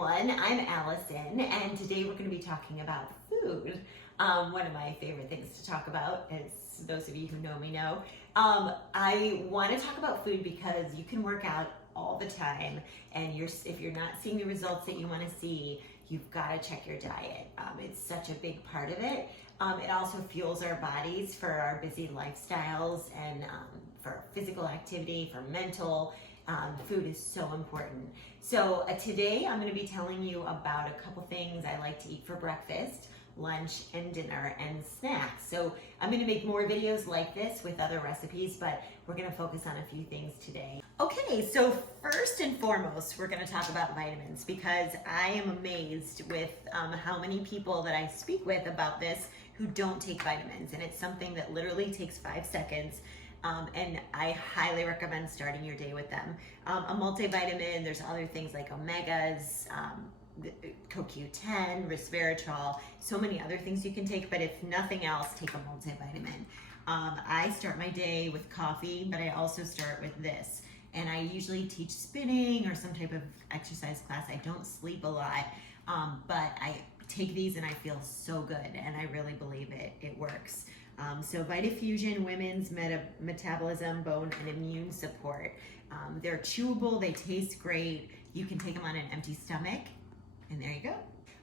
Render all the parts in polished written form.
everyone, I'm Allison, and today we're going to be talking about food. One of my favorite things to talk about, as those of you who know me know. I want to talk about food because you can work out all the time, and if you're not seeing the results that you want to see, you've got to check your diet. It's such a big part of it. It also fuels our bodies for our busy lifestyles and for physical activity, for mental. Food is so important. So today I'm going to be telling you about a couple things I like to eat for breakfast, lunch, and dinner, and snacks. So I'm going to make more videos like this with other recipes, but we're going to focus on a few things today. Okay, so first and foremost, we're going to talk about vitamins because I am amazed with how many people that I speak with about this who don't take vitamins, and it's something that literally takes 5 seconds. And I highly recommend starting your day with them. A multivitamin, there's other things like omegas, CoQ10, resveratrol, so many other things you can take, but if nothing else, take a multivitamin. I start my day with coffee, but I also start with this. And I usually teach spinning or some type of exercise class. I don't sleep a lot, but I take these and I feel so good, and I really believe it works. So Vitafusion, women's metabolism, bone, and immune support. They're chewable, they taste great. You can take them on an empty stomach, and there you go.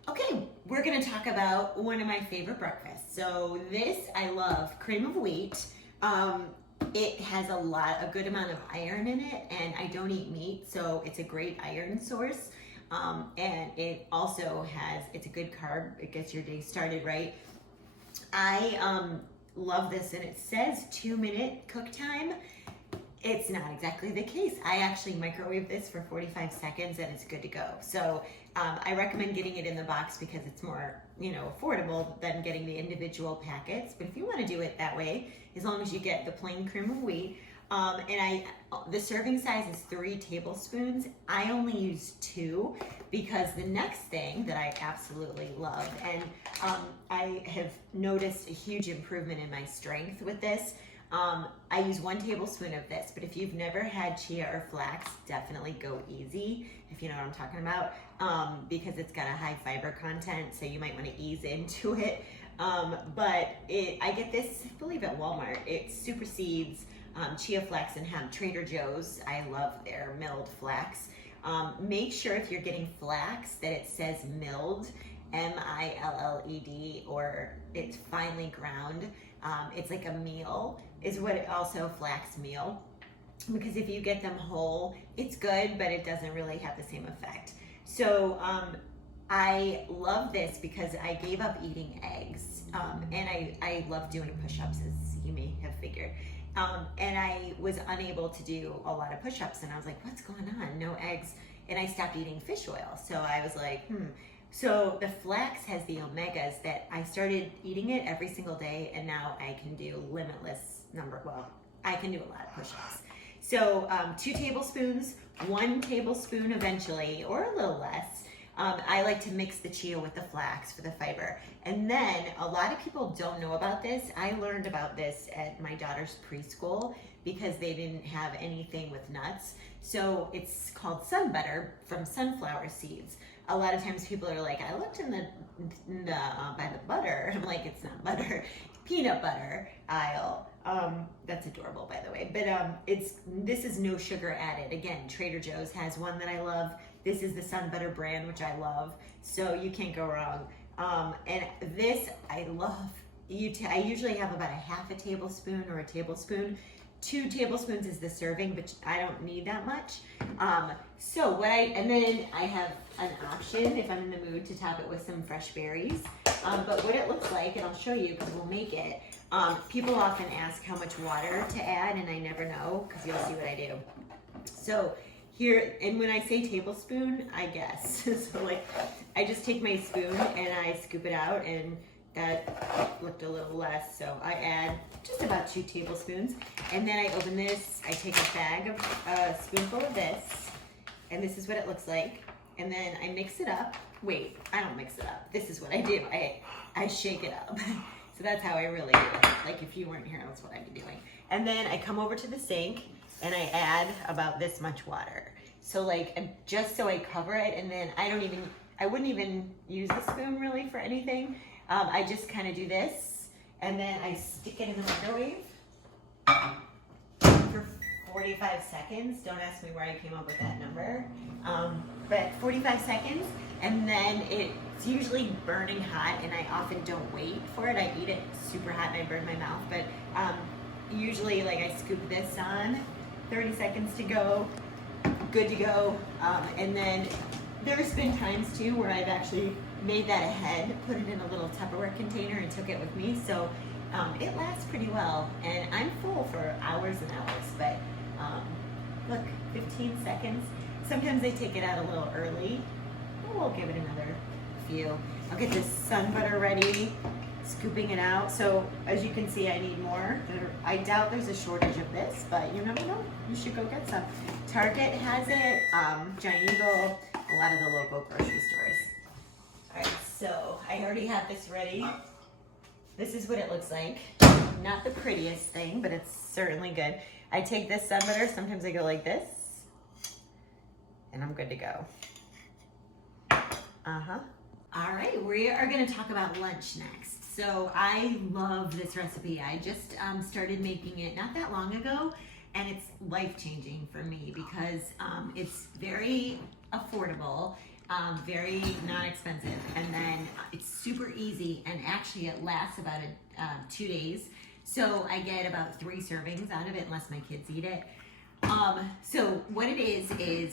Okay, we're gonna talk about one of my favorite breakfasts. So this, I love cream of wheat. It has a good amount of iron in it, and I don't eat meat, so it's a great iron source. And it also it's a good carb. It gets your day started right. I love this, and it says 2-minute cook time. It's not exactly the case. I actually microwave this for 45 seconds and it's good to go. So I recommend getting it in the box because it's more, affordable than getting the individual packets. But if you want to do it that way, as long as you get the plain cream of wheat, the serving size is 3 tablespoons. I only use 2 because the next thing that I absolutely love, and I have noticed a huge improvement in my strength with this. I use 1 tablespoon of this, but if you've never had chia or flax, definitely go easy, if you know what I'm talking about, because it's got a high fiber content, so you might want to ease into it. But I get this, I believe, at Walmart. It supersedes chia flax and hemp. Trader Joe's, I love their milled flax. Make sure if you're getting flax that it says milled, M-I-L-L-E-D, or it's finely ground. It's like a meal, is what also flax meal. Because if you get them whole, it's good, but it doesn't really have the same effect. So I love this because I gave up eating eggs, and I love doing push-ups, as you may have figured. And I was unable to do a lot of push-ups, and I was like, what's going on? No eggs. And I stopped eating fish oil. So I was like, So the flax has the omegas that I started eating it every single day, and now I can do I can do a lot of push-ups. So 2 tablespoons, 1 tablespoon eventually, or a little less. I like to mix the chia with the flax for the fiber. And then a lot of people don't know about this. I learned about this at my daughter's preschool because they didn't have anything with nuts. So it's called sun butter from sunflower seeds. A lot of times people are like, I looked by the butter. I'm like, it's not butter, peanut butter aisle. That's adorable, by the way. But this is no sugar added. Again, Trader Joe's has one that I love. This is the Sun Butter brand, which I love. So you can't go wrong. And this I love. I usually have about a half a tablespoon or a tablespoon. 2 tablespoons is the serving, but I don't need that much. And then I have an option if I'm in the mood to top it with some fresh berries. But what it looks like, and I'll show you because we'll make it. People often ask how much water to add, and I never know because you'll see what I do. So here, and when I say tablespoon, I guess. So like, I just take my spoon and I scoop it out, and that looked a little less, so I add just about 2 tablespoons. And then I open this, I take a spoonful of this, and this is what it looks like. And then I mix it up. Wait, I don't mix it up. This is what I do. I shake it up. So that's how I really do it. Like if you weren't here, that's what I'd be doing. And then I come over to the sink and I add about this much water. So like, just so I cover it, and then I wouldn't even use the spoon really for anything. I just kind of do this, and then I stick it in the microwave for 45 seconds. Don't ask me where I came up with that number. But 45 seconds, and then it's usually burning hot, and I often don't wait for it. I eat it super hot and I burn my mouth, but usually like I scoop this on, 30 seconds to go, good to go. And then there's been times too where I've actually made that ahead, put it in a little Tupperware container and took it with me. So it lasts pretty well, and I'm full for hours and hours, but look, 15 seconds. Sometimes they take it out a little early. We'll give it another few. I'll get this sun butter ready, scooping it out. So as you can see, I need more. I doubt there's a shortage of this, but you never know. You should go get some. Target has it, Giant Eagle, a lot of the local grocery stores. All right, so I already have this ready. This is what it looks like. Not the prettiest thing, but it's certainly good. I take this sun butter, sometimes I go like this, and I'm good to go. All right, we are gonna talk about lunch next. So I love this recipe. I just started making it not that long ago, and it's life-changing for me because it's very affordable, very non-expensive, and then it's super easy, and actually it lasts about 2 days. So I get about 3 servings out of it unless my kids eat it. So what it is,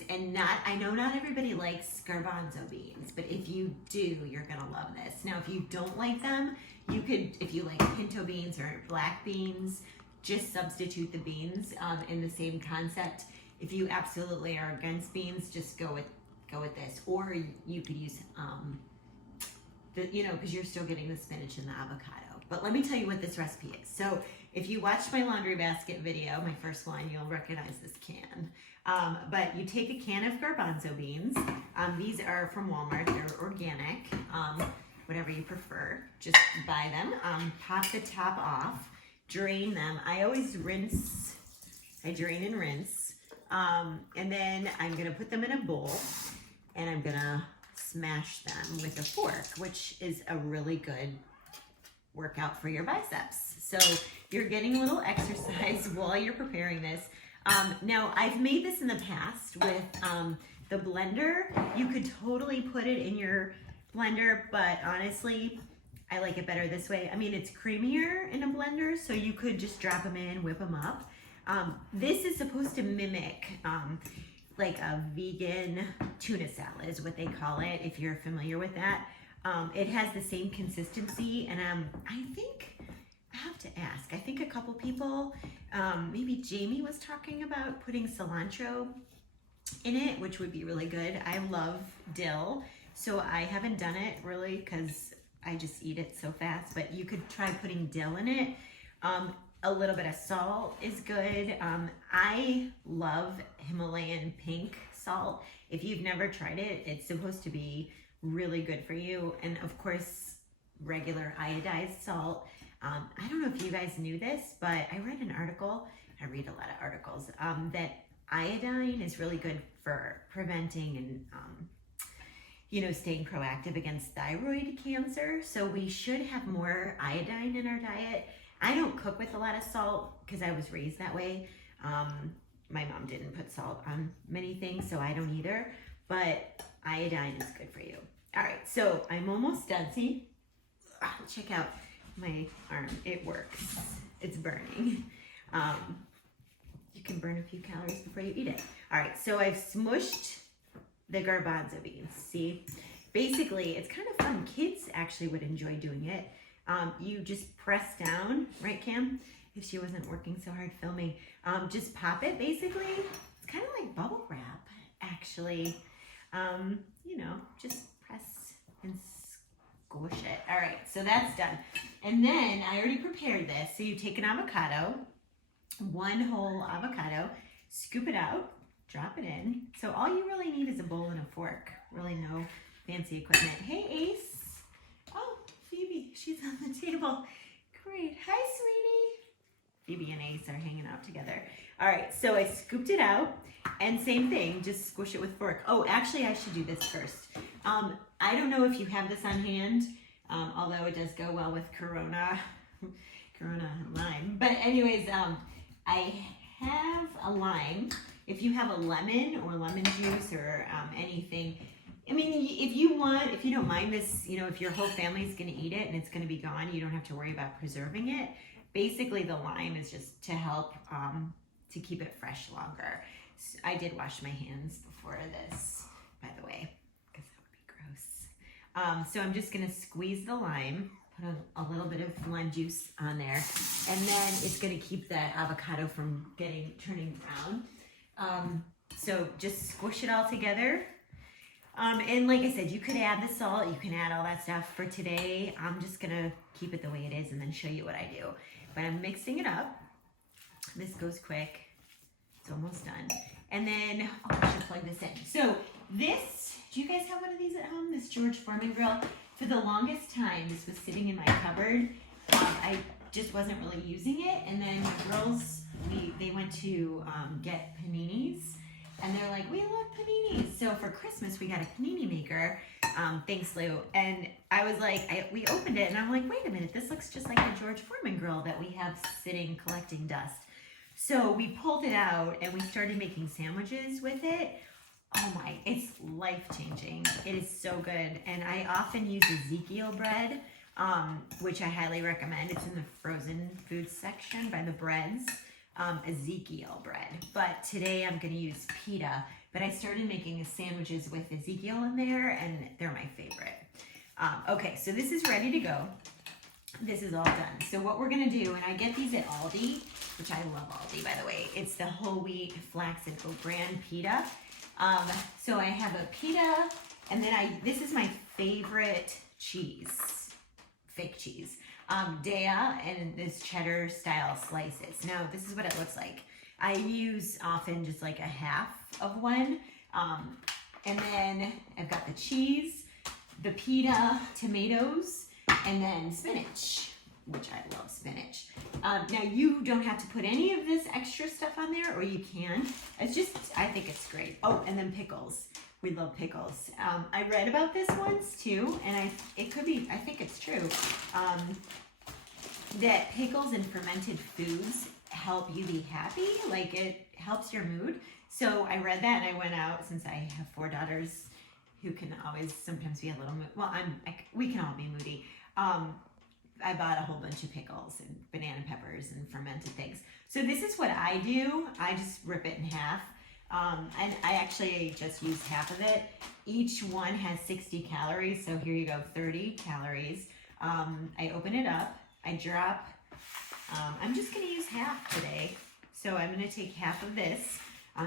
and I know not everybody likes garbanzo beans, but if you do, you're gonna love this. Now, if you don't like them, you could, if you like pinto beans or black beans, just substitute the beans in the same concept. If you absolutely are against beans, just go with this, or you could use because you're still getting the spinach and the avocado. But let me tell you what this recipe is. So if you watched my laundry basket video, my first one, you'll recognize this can. But you take a can of garbanzo beans. These are from Walmart. They're organic, whatever you prefer. Just buy them. Pop the top off. Drain them. I always rinse. I drain and rinse. And then I'm going to put them in a bowl, and I'm going to smash them with a fork, which is a really good workout for your biceps. So you're getting a little exercise while you're preparing this. Now, I've made this in the past with the blender. You could totally put it in your blender, but honestly, I like it better this way. I mean, it's creamier in a blender, so you could just drop them in, whip them up. This is supposed to mimic like a vegan tuna salad is what they call it, if you're familiar with that. It has the same consistency, and I think, I have to ask, I think a couple people, maybe Jamie was talking about putting cilantro in it, which would be really good. I love dill, so I haven't done it really because I just eat it so fast, but you could try putting dill in it. A little bit of salt is good. I love Himalayan pink salt. If you've never tried it, it's supposed to be really good for you. And of course, regular iodized salt. I don't know if you guys knew this, but I read an article, I read a lot of articles, that iodine is really good for preventing and staying proactive against thyroid cancer. So we should have more iodine in our diet. I don't cook with a lot of salt because I was raised that way. My mom didn't put salt on many things, so I don't either, but iodine is good for you. All right, so I'm almost done. See, check out my arm, it works. It's burning. You can burn a few calories before you eat it. All right, so I've smushed the garbanzo beans. See, basically it's kind of fun. Kids actually would enjoy doing it. You just press down, right, Cam? If she wasn't working so hard filming, just pop it basically. It's kind of like bubble wrap, actually. Just press and squish it. All right, so that's done. And then I already prepared this. So you take an avocado, one whole avocado, scoop it out, drop it in. So all you really need is a bowl and a fork. Really no fancy equipment. Hey, Ace. Oh, Phoebe, she's on the table. Great. Hi, sweetie. Phoebe and Ace are hanging out together. All right, so I scooped it out, And same thing, just squish it with fork. Oh, actually, I should do this first. I don't know if you have this on hand, although it does go well with Corona lime. But anyways, I have a lime. If you have a lemon or lemon juice or anything, I mean, if you don't mind this, if your whole family's gonna eat it and it's gonna be gone, you don't have to worry about preserving it. Basically, the lime is just to help to keep it fresh longer. So I did wash my hands before this, by the way, because that would be gross. So I'm just gonna squeeze the lime, put a little bit of lime juice on there, and then it's gonna keep that avocado from turning brown. So just squish it all together. And like I said, you could add the salt, you can add all that stuff. For today, I'm just gonna keep it the way it is and then show you what I do. But I'm mixing it up. This goes quick. It's almost done. And then, I should plug this in. So this, do you guys have one of these at home? This George Foreman grill? For the longest time, this was sitting in my cupboard. I just wasn't really using it. And then the girls, they went to get paninis. And they're like, we love paninis. So for Christmas, we got a panini maker. Thanks, Lou. And I was like, we opened it and I'm like, wait a minute, this looks just like the George Foreman grill that we have sitting collecting dust. So we pulled it out and we started making sandwiches with it. Oh my, it's life-changing. It is so good. And I often use Ezekiel bread, which I highly recommend. It's in the frozen foods section by the breads. Ezekiel bread. But today I'm going to use pita. But I started making sandwiches with Ezekiel in there and they're my favorite. Okay, so this is ready to go. This is all done. So what we're going to do, and I get these at Aldi, which I love Aldi, by the way. It's the whole wheat, flax, and oat bran pita. So I have a pita, and then this is my favorite cheese, fake cheese. Dea and this cheddar style slices. Now this is what it looks like. I use often just like a half of one. And then I've got the cheese, the pita, tomatoes, and then spinach, which I love spinach. Now you don't have to put any of this extra stuff on there, or you can. I think it's great. Oh, and then pickles. We love pickles. I read about this once too, and I think it's true, that pickles and fermented foods help you be happy. Like it helps your mood. So I read that and I went out, since I have 4 daughters who can always sometimes be a little moody. Well, we can all be moody. I bought a whole bunch of pickles and banana peppers and fermented things. So this is what I do. I just rip it in half. And I actually just use half of it. Each one has 60 calories. So here you go, 30 calories. I open it up. I drop. I'm just going to use half today. So I'm going to take half of this.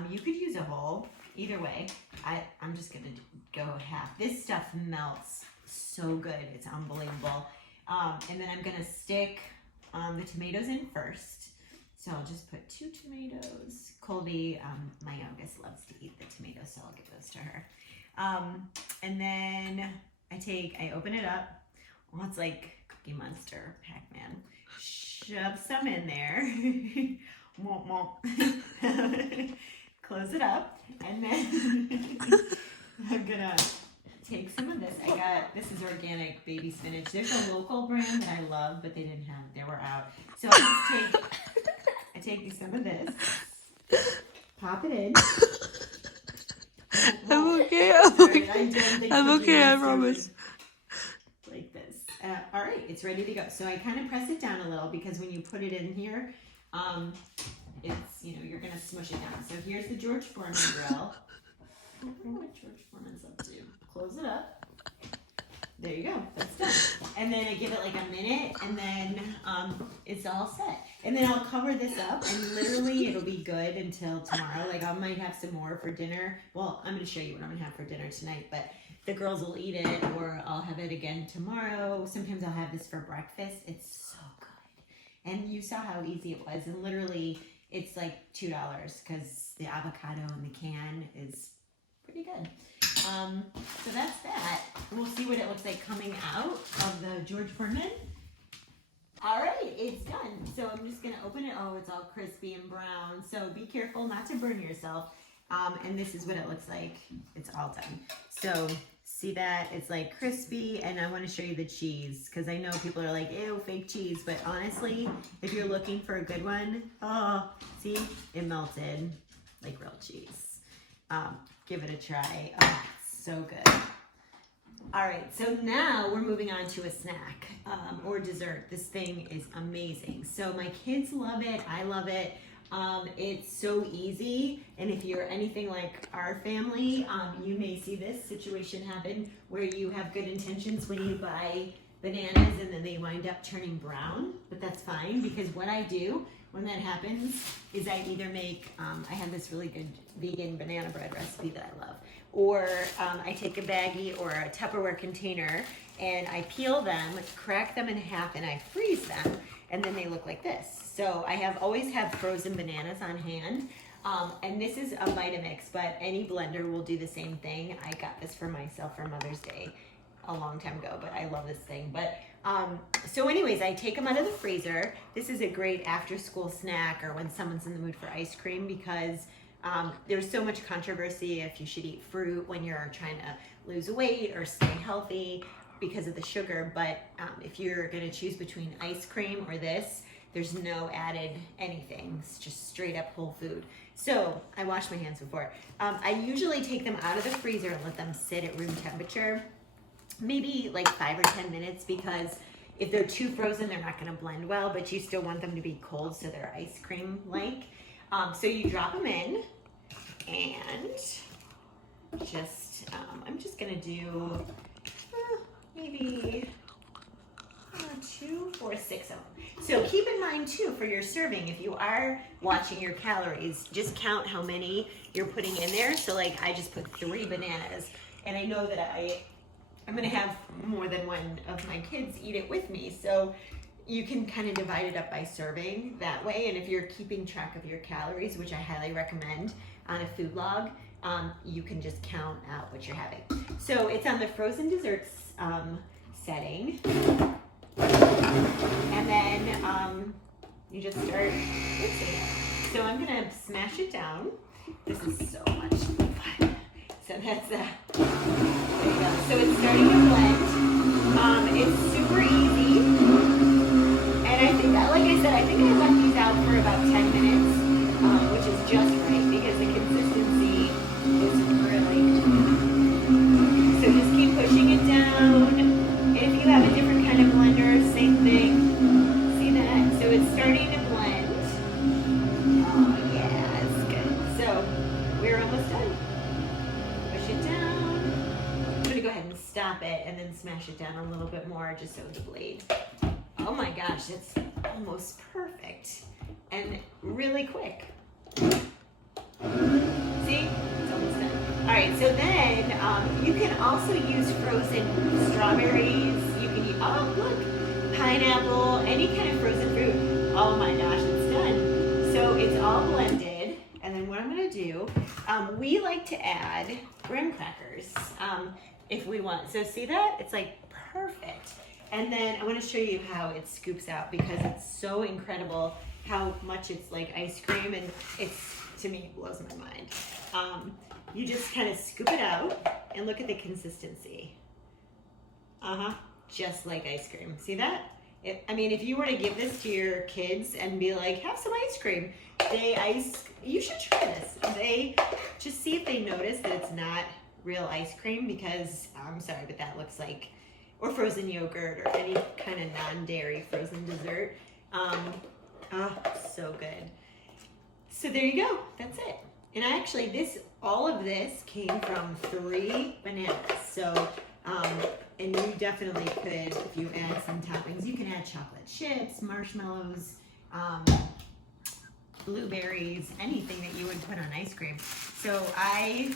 You could use a whole. Either way, I'm just going to go half. This stuff melts so good. It's unbelievable. And then I'm going to stick the tomatoes in first. So I'll just put 2 tomatoes. Colby, my youngest, loves to eat the tomatoes, so I'll give those to her. And then I open it up. Well, it's like Cookie Monster, Pac-Man. Shove some in there. Womp womp. Close it up. And then I'm gonna take some of this. This is organic baby spinach. There's a local brand that I love, but they were out. So I take some of this, pop it in. I'm okay, I'm okay, I promise. Like this. All right, it's ready to go. So I kind of press it down a little because when you put it in here, it's, you're going to smush it down. So here's the George Foreman grill. I don't know what George Foreman's up to. Close it up. There you go. That's done. And then I give it like a minute, and then it's all set. And then I'll cover this up, and literally it'll be good until tomorrow. Like I might have some more for dinner. Well, I'm going to show you what I'm going to have for dinner tonight, but the girls will eat it, or I'll have it again tomorrow. Sometimes I'll have this for breakfast. It's so good. And you saw how easy it was. And literally it's like $2 because the avocado in the can is pretty good. So that's that. We'll see what it looks like coming out of the George Foreman. All right, it's done. So I'm just gonna open it. Oh, it's all crispy and brown. So be careful not to burn yourself. And this is what it looks like. It's all done. So see that? It's like crispy, and I want to show you the cheese because I know people are like, ew, fake cheese. But honestly, if you're looking for a good one, oh, see, it melted like real cheese. Give it a try. Oh, it's so good. All right, so now we're moving on to a snack or dessert. This thing is amazing. So my kids love it. I love it. It's so easy, and if you're anything like our family, you may see this situation happen where you have good intentions when you buy bananas and then they wind up turning brown, but that's fine because what I do when that happens is I either make, I have this really good vegan banana bread recipe that I love, or I take a baggie or a Tupperware container and I peel them, crack them in half, and I freeze them, and then they look like this. So I always have frozen bananas on hand, and this is a Vitamix, but any blender will do the same thing. I got this for myself for Mother's Day a long time ago, but I love this thing. But so anyways, I take them out of the freezer. This is a great after school snack or when someone's in the mood for ice cream because there's so much controversy if you should eat fruit when you're trying to lose weight or stay healthy because of the sugar. But if you're gonna choose between ice cream or this, there's no added anything. It's just straight up whole food. So I wash my hands before. I usually take them out of the freezer and let them sit at room temperature, maybe like 5 or 10 minutes, because if they're too frozen, they're not gonna blend well, but you still want them to be cold so they're ice cream-like. So you drop them in and just, I'm just gonna do maybe 2, 4, 6 of them. So keep in mind too, for your serving, if you are watching your calories, just count how many you're putting in there. So like I just put 3 bananas, and I know that I'm gonna have more than one of my kids eat it with me. So you can kind of divide it up by serving that way. And if you're keeping track of your calories, which I highly recommend on a food log, you can just count out what you're having. So it's on the frozen desserts setting. And then you just start mixing it. So I'm gonna smash it down. This is so much fun. So that's there you go. So it's starting to blend. It's super easy. And I think that, like I said, I think I left these out for about 10 minutes, which is just right because the consistency is really good. So just keep pushing it down. And if you have a different kind of blender, same thing. See that? So it's starting to blend. Oh yeah, it's good. So we're almost done. Push it down. I'm gonna go ahead and stop it and then smash it down a little bit more just so the blade. Oh my gosh, it's almost perfect and really quick. See? It's almost done. All right, so then you can also use frozen strawberries. You can use, oh look, pineapple, any kind of frozen fruit. Oh my gosh, it's done. So it's all blended. And then what I'm gonna do, we like to add graham crackers if we want. So see that? It's like perfect. And then I want to show you how it scoops out because it's so incredible how much it's like ice cream, and it's, to me, it blows my mind. You just kind of scoop it out and look at the consistency. Just like ice cream. See that? I mean, if you were to give this to your kids and be like, have some ice cream, you should try this. They just see if they notice that it's not real ice cream, because I'm sorry, but that looks like, or frozen yogurt or any kind of non-dairy frozen dessert. So good. So there you go, that's it. And actually all of this came from 3 bananas. So, and you definitely could, if you add some toppings, you can add chocolate chips, marshmallows, blueberries, anything that you would put on ice cream. So I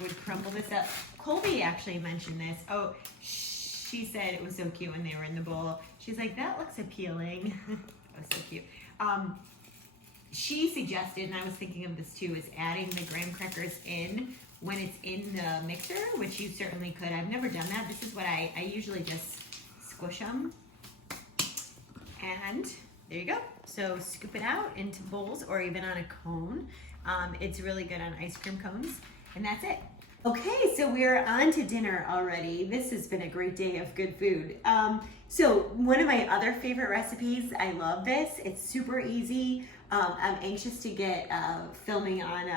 would crumble this up. Colby actually mentioned this. Oh, she said it was so cute when they were in the bowl. She's like, that looks appealing. That was so cute. She suggested, and I was thinking of this too, is adding the graham crackers in when it's in the mixer, which you certainly could. I've never done that. This is what I usually just squish them. And there you go. So scoop it out into bowls or even on a cone. It's really good on ice cream cones, and that's it. Okay, so we're on to dinner already. This has been a great day of good food. So one of my other favorite recipes, I love this. It's super easy. I'm anxious to get filming on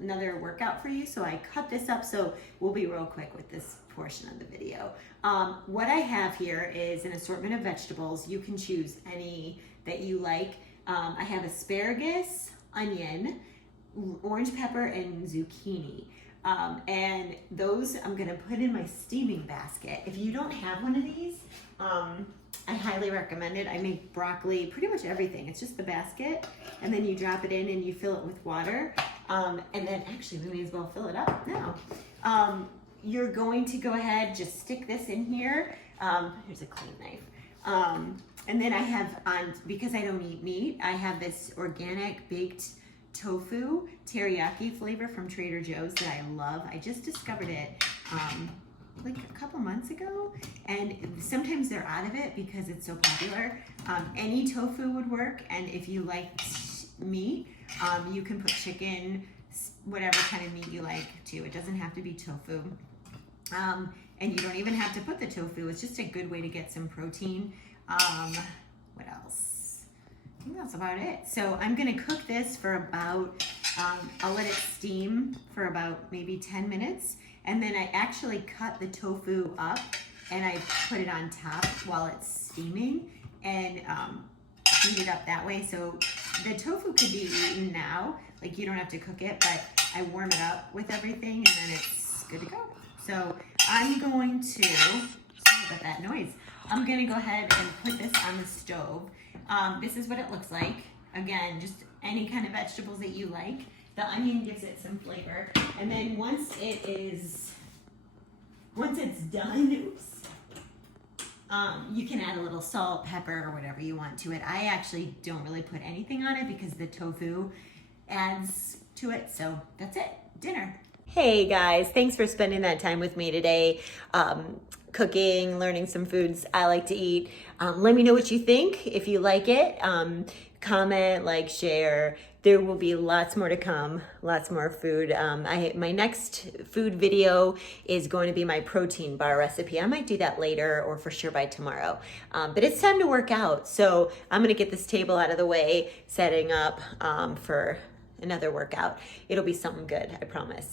another workout for you, so I cut this up, so we'll be real quick with this portion of the video. What I have here is an assortment of vegetables. You can choose any that you like. I have asparagus, onion, orange pepper, and zucchini. And those I'm gonna put in my steaming basket. If you don't have one of these, I highly recommend it. I make broccoli, pretty much everything. It's just the basket, and then you drop it in and you fill it with water. And then actually we may as well fill it up now. You're going to go ahead, just stick this in here. Here's a clean knife. And then I have because I don't eat meat, I have this organic baked tofu teriyaki flavor from Trader Joe's that I love. I just discovered it like a couple months ago, and sometimes they're out of it because it's so popular. Any tofu would work, and if you like meat, you can put chicken, whatever kind of meat you like too. It doesn't have to be tofu. And you don't even have to put the tofu. It's just a good way to get some protein. What else? I think that's about it. So I'm gonna cook this for about, I'll let it steam for about maybe 10 minutes. And then I actually cut the tofu up and I put it on top while it's steaming and heat it up that way. So the tofu could be eaten now, like you don't have to cook it, but I warm it up with everything and then it's good to go. So I'm going to, sorry about that noise. I'm gonna go ahead and put this on the stove. This is what it looks like. Again, just any kind of vegetables that you like. The onion gives it some flavor. And then once it's done, you can add a little salt, pepper, or whatever you want to it. I actually don't really put anything on it because the tofu adds to it. So that's it, dinner. Hey guys, thanks for spending that time with me today. Cooking, learning some foods I like to eat. Let me know what you think. If you like it, comment, like, share. There will be lots more to come, lots more food. My next food video is going to be my protein bar recipe. I might do that later or for sure by tomorrow. But it's time to work out. So I'm gonna get this table out of the way, setting up for another workout. It'll be something good, I promise.